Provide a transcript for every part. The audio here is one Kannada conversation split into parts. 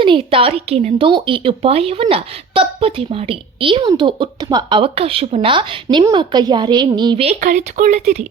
30ನೇ ತಾರೀಕಿನಂದು ಈ ಉಪಾಯವನ್ನ ತಪ್ಪದೆ ಮಾಡಿ. ಈ ಒಂದು ಉತ್ತಮ ಅವಕಾಶವನ್ನ ನಿಮ್ಮ ಕೈಯಾರೆ ನೀವೇ ಕಳೆದುಕೊಳ್ಳುತ್ತೀರಿ.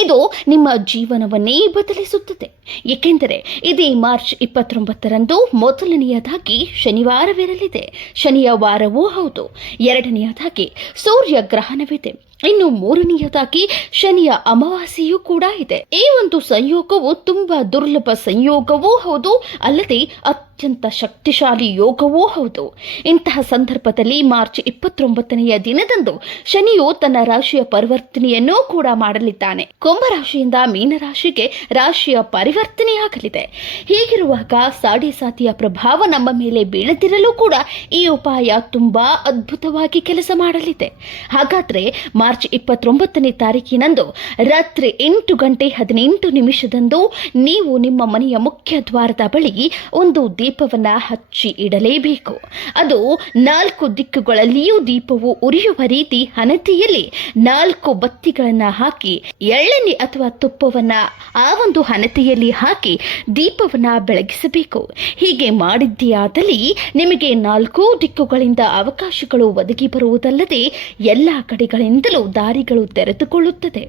ಇದು ನಿಮ್ಮ ಜೀವನವನ್ನೇ ಬದಲಿಸುತ್ತದೆ. ಏಕೆಂದರೆ ಇದೇ ಮಾರ್ಚ್ 29ರಂದು ಮೊದಲನೆಯದಾಗಿ ಶನಿವಾರವಿರಲಿದೆ. ಶನಿಯ ವಾರವೂ ಹೌದು. ಎರಡನೆಯದಾಗಿ ಸೂರ್ಯ ಗ್ರಹಣವಿದೆ. ಇನ್ನು ಮೂರನೆಯದಾಗಿ ಶನಿಯ ಅಮಾವಾಸ್ಯೆಯೂ ಕೂಡ ಇದೆ. ಈ ಒಂದು ಸಂಯೋಗವು ತುಂಬಾ ದುರ್ಲಭ ಸಂಯೋಗವೂ ಹೌದು, ಅಲ್ಲದೆ ಅತ್ಯಂತ ಶಕ್ತಿಶಾಲಿ ಯೋಗವೂ ಹೌದು. ಇಂತಹ ಸಂದರ್ಭದಲ್ಲಿ ಮಾರ್ಚ್ 29ನೆಯ ದಿನದಂದು ಶನಿಯು ತನ್ನ ರಾಶಿಯ ಪರಿವರ್ತನೆಯನ್ನೂ ಕೂಡ ಮಾಡಲಿದ್ದಾನೆ. ಕುಂಭರಾಶಿಯಿಂದ ಮೀನರಾಶಿಗೆ ರಾಶಿಯ ಪರಿವರ್ತನೆಯಾಗಲಿದೆ. ಹೀಗಿರುವಾಗ ಸಾಡೆಸಾತಿಯ ಪ್ರಭಾವ ನಮ್ಮ ಮೇಲೆ ಬೀಳದಿರಲು ಕೂಡ ಈ ಉಪಾಯ ತುಂಬಾ ಅದ್ಭುತವಾಗಿ ಕೆಲಸ ಮಾಡಲಿದೆ. ಹಾಗಾದ್ರೆ ಮಾರ್ಚ್ 29ನೇ ತಾರೀಕಿನಂದು ರಾತ್ರಿ 8:18 ನೀವು ನಿಮ್ಮ ಮನೆಯ ಮುಖ್ಯ ದ್ವಾರದ ಬಳಿ ಒಂದು ದೀಪವನ್ನ ಹಚ್ಚಿ ಇಡಲೇಬೇಕು. ಅದು 4 ದಿಕ್ಕುಗಳಲ್ಲಿಯೂ ದೀಪವು ಉರಿಯುವ ರೀತಿ ಹಣತೆಯಲ್ಲಿ 4 ಬತ್ತಿಗಳನ್ನ ಹಾಕಿ ಎಳ್ಳೆಣ್ಣೆ ಅಥವಾ ತುಪ್ಪವನ್ನ ಆ ಒಂದು ಹಣತೆಯಲ್ಲಿ ಹಾಕಿ ದೀಪವನ್ನ ಬೆಳಗಿಸಬೇಕು. ಹೀಗೆ ಮಾಡಿದ್ದೇ ಆದಲ್ಲಿ ನಿಮಗೆ 4 ದಿಕ್ಕುಗಳಿಂದ ಅವಕಾಶಗಳು ಒದಗಿ ಬರುವುದಲ್ಲದೆ ಎಲ್ಲ ಕಡೆಗಳಿಂದಲೂ ದಾರಿಗಳು ತೆರೆದುಕೊಳ್ಳುತ್ತದೆ.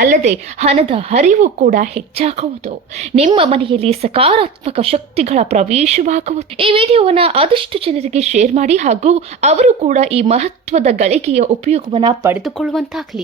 ಅಲ್ಲದೆ ಹಣದ ಹರಿವು ಕೂಡ ಹೆಚ್ಚಾಗುವುದು. ನಿಮ್ಮ ಮನೆಯಲ್ಲಿ ಸಕಾರಾತ್ಮಕ ಶಕ್ತಿಗಳ ಪ್ರವೇಶವಾಗುವುದು. ಈ ವಿಡಿಯೋವನ್ನ ಆದಷ್ಟು ಜನರಿಗೆ ಶೇರ್ ಮಾಡಿ ಹಾಗೂ ಅವರು ಕೂಡ ಈ ಮಹತ್ವದ ಗಳಿಗೆಯ ಉಪಯೋಗವನ್ನ ಪಡೆದುಕೊಳ್ಳುವಂತಾಗಲಿ.